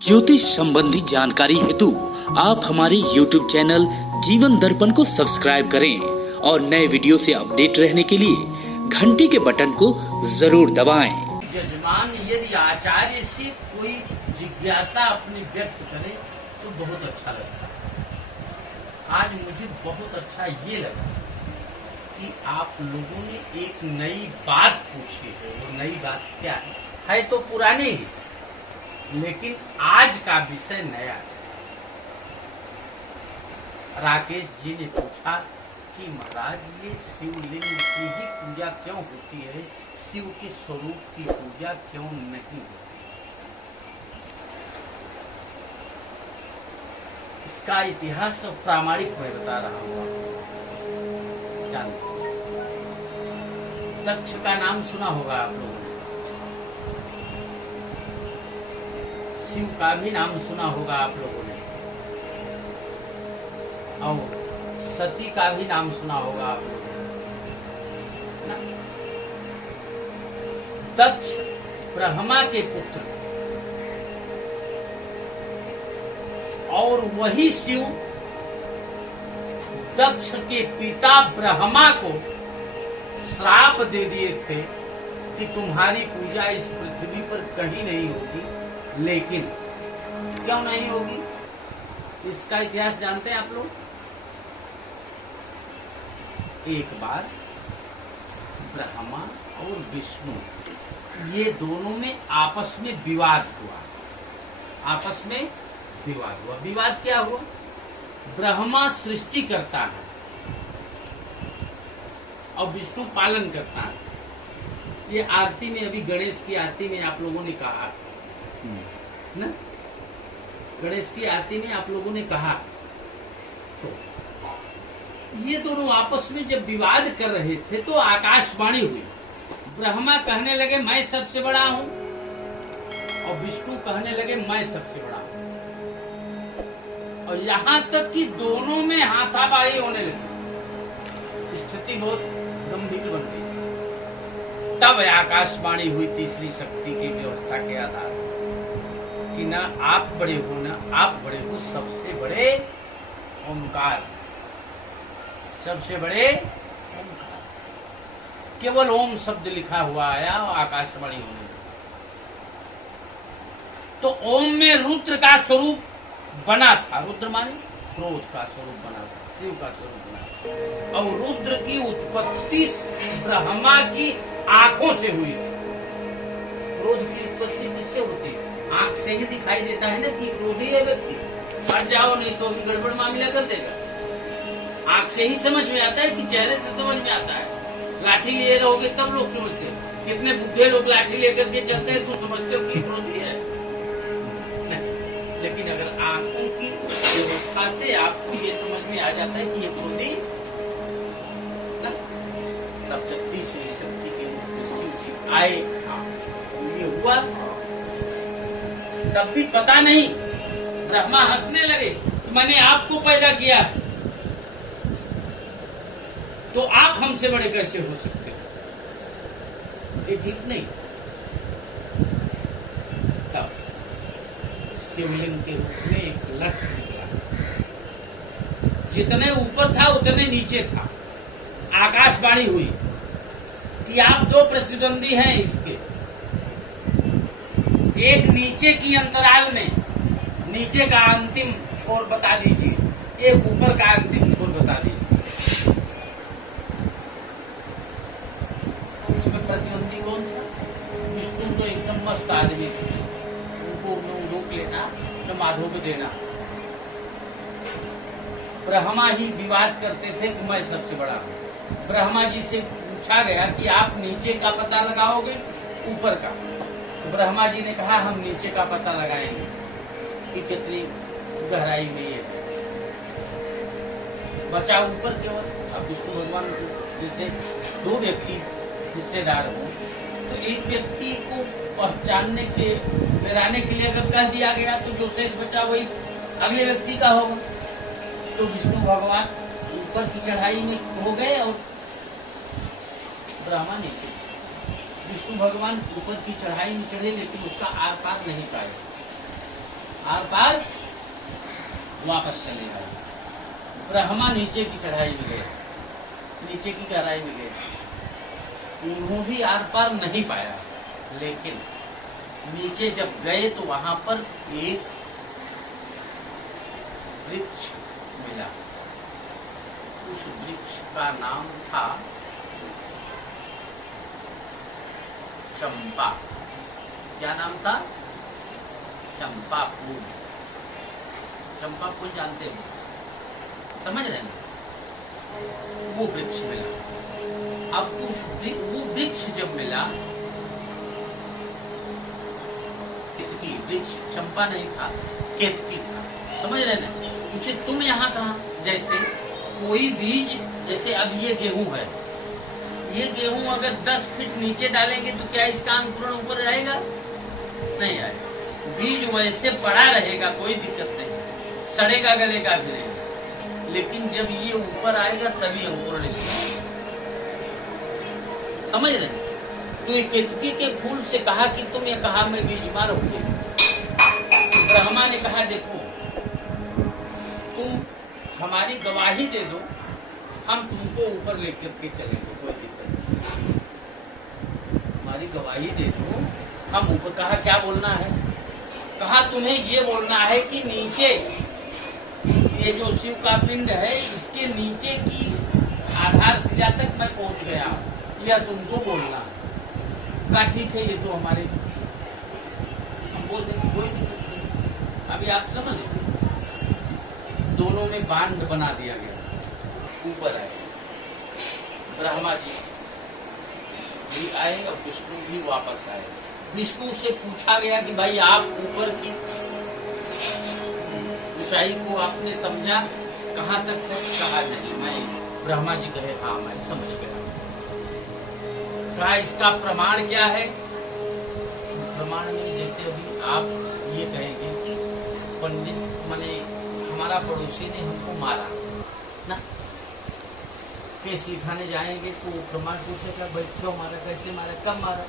ज्योतिष संबंधी जानकारी हेतु आप हमारे YouTube चैनल जीवन दर्पण को सब्सक्राइब करें और नए वीडियो से अपडेट रहने के लिए घंटी के बटन को जरूर दबाएं। जजमान यदि आचार्य से कोई जिज्ञासा अपनी व्यक्त करे तो बहुत अच्छा लगता है। आज मुझे बहुत अच्छा ये लगा कि आप लोगों ने एक नई बात पूछी है। वो नई बात क्या है तो पुरानी ही, लेकिन आज का विषय नया है। राकेश जी ने पूछा कि महाराज ये शिवलिंग की ही पूजा क्यों होती है, शिव के स्वरूप की पूजा क्यों नहीं होती। इसका इतिहास और प्रामाणिक मैं बता रहा हूँ। जानते दक्ष का नाम सुना होगा आप लोगों ने, शिव का भी नाम सुना होगा आप लोगों ने, और सती का भी नाम सुना होगा आप लोगों ने। दक्ष ब्रह्मा के पुत्र और वही शिव दक्ष के पिता ब्रह्मा को श्राप दे दिए थे कि तुम्हारी पूजा इस पृथ्वी पर कहीं नहीं होगी। लेकिन क्यों नहीं होगी, इसका इतिहास जानते हैं आप लोग। एक बार ब्रह्मा और विष्णु ये दोनों में आपस में विवाद हुआ। आपस में विवाद हुआ। विवाद क्या हुआ? ब्रह्मा सृष्टि करता है और विष्णु पालन करता है। ये आरती में, अभी गणेश की आरती में आप लोगों ने कहा ना, गणेश की आरती में आप लोगों ने कहा, तो ये दोनों आपस में जब विवाद कर रहे थे तो आकाशवाणी हुई। ब्रह्मा कहने लगे मैं सबसे बड़ा हूं और विष्णु कहने लगे मैं सबसे बड़ा हूं, और यहां तक कि दोनों में हाथापाई होने लगी। स्थिति बहुत गंभीर बन गई। तब आकाशवाणी हुई तीसरी शक्ति की व्यवस्था के आधार कि ना आप बड़े हो ना आप बड़े हो, सबसे बड़े ओंकार, सबसे बड़े ओंकार। केवल ओम शब्द लिखा हुआ आया और आकाशवाणी होने लगी। तो ओम में रुद्र का स्वरूप बना था। रुद्र माने क्रोध का स्वरूप बना था, शिव का स्वरूप बना था। और रुद्र की उत्पत्ति ब्रह्मा की आंखों से हुई। क्रोध की उत्पत्ति किससे होती है? आंख से ही दिखाई देता है ना कि क्रोधी है व्यक्ति। हट जाओ नहीं तो भी गड़बड़ मामला कर देगा। आंख से ही समझ में आता है कि चेहरे से समझ में आता है। लाठी लिए रहोगे तब लोग समझते हैं। कितने बुढ़े लोग लाठी लेकर के चलते हैं तो समझते हो कि क्रोधी है। लेकिन अगर आंखों की व्यवस्था से आपको ये समझ में आ जाता है कि ये क्रोधी, तब जब तीसरी शक्ति के रूप में शिव जी आए, ये हुआ। तब भी पता नहीं, ब्रह्मा हंसने लगे कि मैंने आपको पैदा किया तो आप हमसे बड़े कैसे हो सकते हो, ये ठीक नहीं। तब शिवलिंग के रूप में एक लठ निकला। जितने ऊपर था उतने नीचे था। आकाशवाणी हुई कि आप दो प्रतिद्वंदी हैं इसके। एक नीचे की अंतराल में नीचे का अंतिम छोर बता दीजिए, एक ऊपर का अंतिम छोर बता दीजिए। इसमें प्रतिद्वंदी कौन था? विष्णु तो एकदम मस्त आदमी थे, उनको रोक लेना तो माधव को देना। ब्रह्मा जी विवाद करते थे कि मैं सबसे बड़ा हूं। ब्रह्मा जी से पूछा गया कि आप नीचे का पता लगाओगे ऊपर का? ब्रह्मा जी ने कहा हम नीचे का पता लगाएंगे कि कितनी गहराई में ये बचा ऊपर केवल। अब विष्णु भगवान जैसे दो व्यक्ति हिस्सेदार हो तो एक व्यक्ति को पहचानने के गिराने के लिए अगर कह दिया गया तो जो शेष बचा वही अगले व्यक्ति का होगा। तो विष्णु भगवान ऊपर की चढ़ाई में हो गए और ब्रह्मा नीचे। विष्णु भगवान ऊपर की चढ़ाई में चढ़े लेकिन उसका आर पार नहीं पाए। आर पार वापस चले गए। ब्रह्मा नीचे की चढ़ाई में गए, नीचे की गहराई में गए, उन्होंने भी आर पार नहीं पाया। लेकिन नीचे जब गए तो वहां पर एक वृक्ष मिला। उस वृक्ष का नाम था चंपा। क्या नाम था? चंपा फूल। चंपा फूल जानते हो, समझ रहे हैं? वो वृक्ष मिला। अब वो वृक्ष जब मिला, केतकी वृक्ष, चंपा नहीं था, केतकी था। समझ रहे ना? पूछे तुम यहाँ कहाँ? जैसे कोई बीज, जैसे अब ये गेहूं है, ये गेहूं अगर 10 फीट नीचे डालेंगे तो क्या इसका अंकुरण ऊपर रहेगा? नहीं आएगा। बीज वैसे पड़ा रहेगा, कोई दिक्कत नहीं, सड़ेगा गलेगा भी नहीं। लेकिन जब ये ऊपर आएगा तभी अंकुरण इसमें। समझ रहे? तो ये केतकी के फूल से कहा कि तुम ये कहा मैं बीज मारोगे। ब्रह्मा ने कहा देखो तुम हमारी गवाही दे दो, हम तुमको ऊपर लेकर के चलेंगे, कोई दिक्कत नहीं। हमारी गवाही दे दो, हम ऊपर। कहा क्या बोलना है? कहा तुम्हें ये बोलना है कि नीचे ये जो शिव का पिंड है, इसके नीचे की आधारशिला तक मैं पहुंच गया, यह तुमको बोलना है। कहा ठीक है, ये तो हमारे, हम बोल देंगे, कोई दिक्कत नहीं। अभी आप समझ, दोनों में बांध बना दिया गया। ऊपर आए ब्रह्मा जी भी आए और विष्णु भी वापस आए। विष्णु से पूछा गया कि भाई आप ऊपर की ऊंचाई को आपने समझा, कहाँ तक है? कहा नहीं, मैं। ब्रह्मा जी कहे हाँ मैं समझ गया। कहा इसका प्रमाण क्या है? प्रमाण में जैसे अभी आप ये कहेंगे कि पंडित माने हमारा पड़ोसी ने हमको मारा ना, केस लिखाने जाएंगे तो प्रमाण पूछेगा भाई क्यों मारा, कैसे मारा, कब मारा?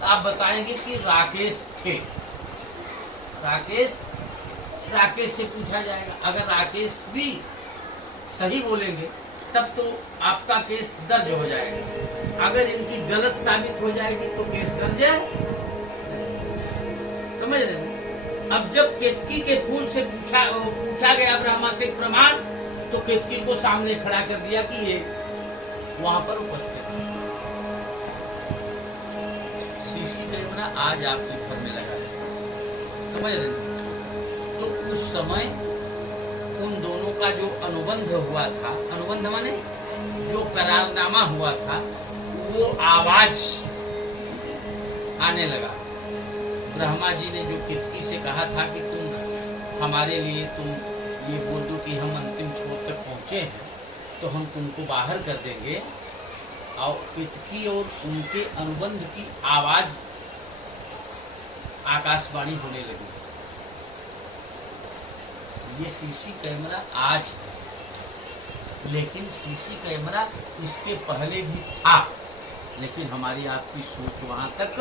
तो आप बताएंगे कि राकेश थे। राकेश से पूछा जाएगा। अगर राकेश भी सही बोलेंगे तब तो आपका केस दर्ज हो जाएगा। अगर इनकी गलत साबित हो जाएगी तो केस दर्ज है। समझ रहे हैं? अब जब केतकी के फूल से पूछा गया ब्रह्मा से प्रमाण, तो केतकी को सामने खड़ा कर दिया कि ये वहां पर उपस्थित है। सीसी कैमरा आज आपके ऊपर में लगा है। समझ रहे हैं? तो उस समय उन दोनों का जो अनुबंध हुआ था, अनुबंध माने जो करारनामा हुआ था, वो आवाज आने लगा। ब्रह्मा जी ने जो केतकी से कहा था कि तुम हमारे लिए, तुम ये बोल दो कि हम अंतिम छोर तक पहुंचे हैं तो हम तुमको बाहर कर देंगे, और केतकी और उनके अनुबंध की आवाज आकाशवाणी होने लगी। ये सीसी कैमरा आज है, लेकिन सीसी कैमरा इसके पहले भी था, लेकिन हमारी आपकी सोच वहां तक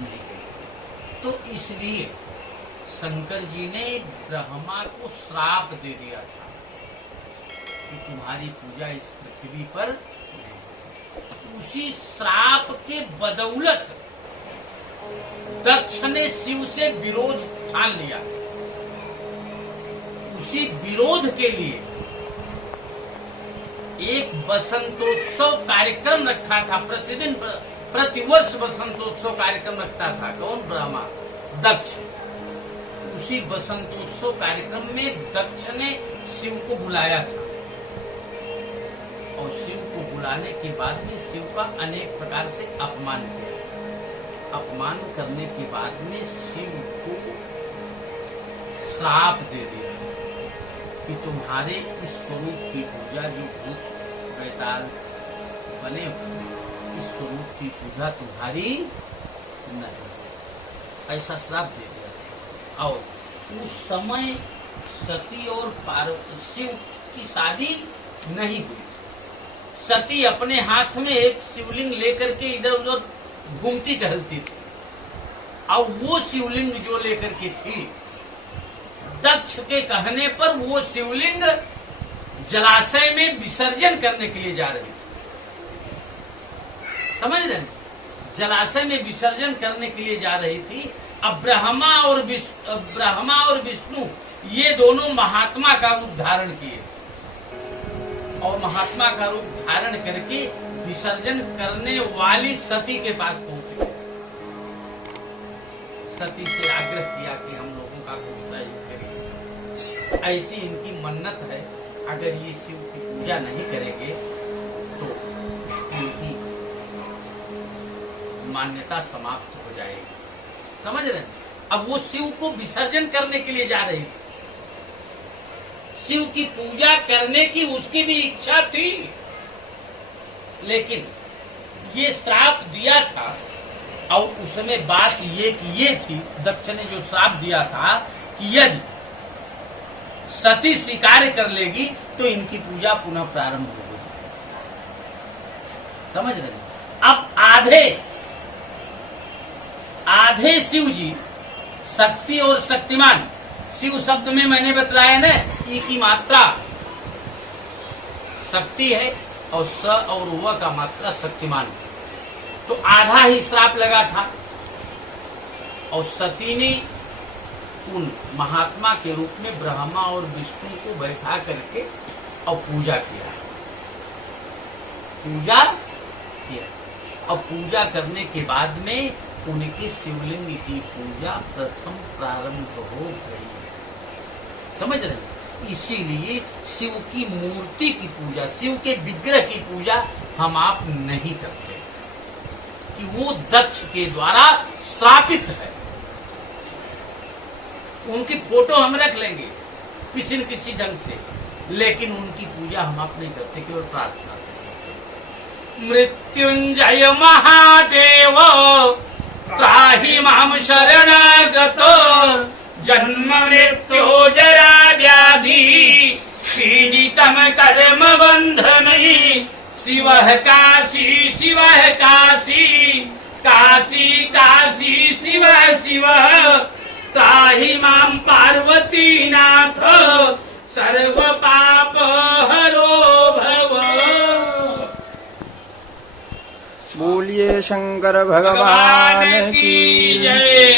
नहीं गई। तो इसलिए शंकर जी ने ब्रह्मा को श्राप दे दिया था कि तुम्हारी पूजा इस पृथ्वी पर नहीं। उसी श्राप के बदौलत दक्ष ने शिव से विरोध ठान लिया। उसी विरोध के लिए एक बसंतोत्सव कार्यक्रम रखा था। प्रतिदिन प्रतिवर्ष बसंतोत्सव कार्यक्रम रखता था। कौन? ब्रह्मा, दक्ष। उसी बसंतोत्सव कार्यक्रम में दक्ष ने शिव को बुलाया था, और शिव को बुलाने के बाद में शिव का अनेक प्रकार से अपमान किया। अपमान करने के बाद में शिव को श्राप दे दिया कि तुम्हारे इस स्वरूप की पूजा, जो भूत बैताल बने हुए, इस स्वरूप की पूजा तुम्हारी नहीं। ऐसा श्राप दे दिया। और उस समय सती और पार्वती, शिव की शादी नहीं हुई। सती अपने हाथ में एक शिवलिंग लेकर के इधर उधर घूमती टहलती थी, और वो शिवलिंग जो लेकर के थी दक्ष के कहने पर वो शिवलिंग जलाशय में विसर्जन करने के लिए जा रही थी। समझ रहे हैं? जलाशय में विसर्जन करने के लिए जा रही थी। अब ब्रह्मा और विष्णु ये दोनों महात्मा का रूप धारण किए और महात्मा का रूप धारण करके विसर्जन करने वाली सती के पास पहुंचे। सती से आग्रह किया कि हम लोगों का कुछ सहयोग करिए, ऐसी इनकी मन्नत है, अगर ये शिव की पूजा नहीं करेंगे तो इनकी मान्यता समाप्त हो जाएगी। समझ रहे हैं? अब वो शिव को विसर्जन करने के लिए जा रही थी, शिव की पूजा करने की उसकी भी इच्छा थी, लेकिन ये श्राप दिया था और उसमें बात ये थी, दक्ष ने जो श्राप दिया था कि यदि सती स्वीकार कर लेगी तो इनकी पूजा पुनः प्रारंभ होगी। समझ रहे हैं? अब आधे शिव जी, शक्ति और शक्तिमान, शिव शब्द में मैंने बतलाया ना, ई की मात्रा शक्ति है और स और व का मात्रा शक्तिमान, तो आधा ही श्राप लगा था और सती ने उन महात्मा के रूप में ब्रह्मा और विष्णु को बैठा करके और पूजा किया और पूजा करने के बाद में उनकी शिवलिंग की पूजा प्रथम प्रारंभ हो गई। समझ रहे हैं? इसीलिए शिव की मूर्ति की पूजा, शिव के विग्रह की पूजा हम आप नहीं करते कि वो दक्ष के द्वारा स्थापित है। उनकी फोटो हम रख लेंगे किसी न किसी ढंग से, लेकिन उनकी पूजा हम आप नहीं करते, केवल प्रार्थना करते। मृत्युंजय महादेव त्राहि माम शरणागतो जन्म मृत्यु जरा व्याधि पीडितम कर्म बंधनहि शिवः काशी शिवः काशी काशी काशी शिवः शिवः त्राहि माम पार्वती नाथ सर्व पाप हरो भव। बोलिए शंकर भगवान की जय।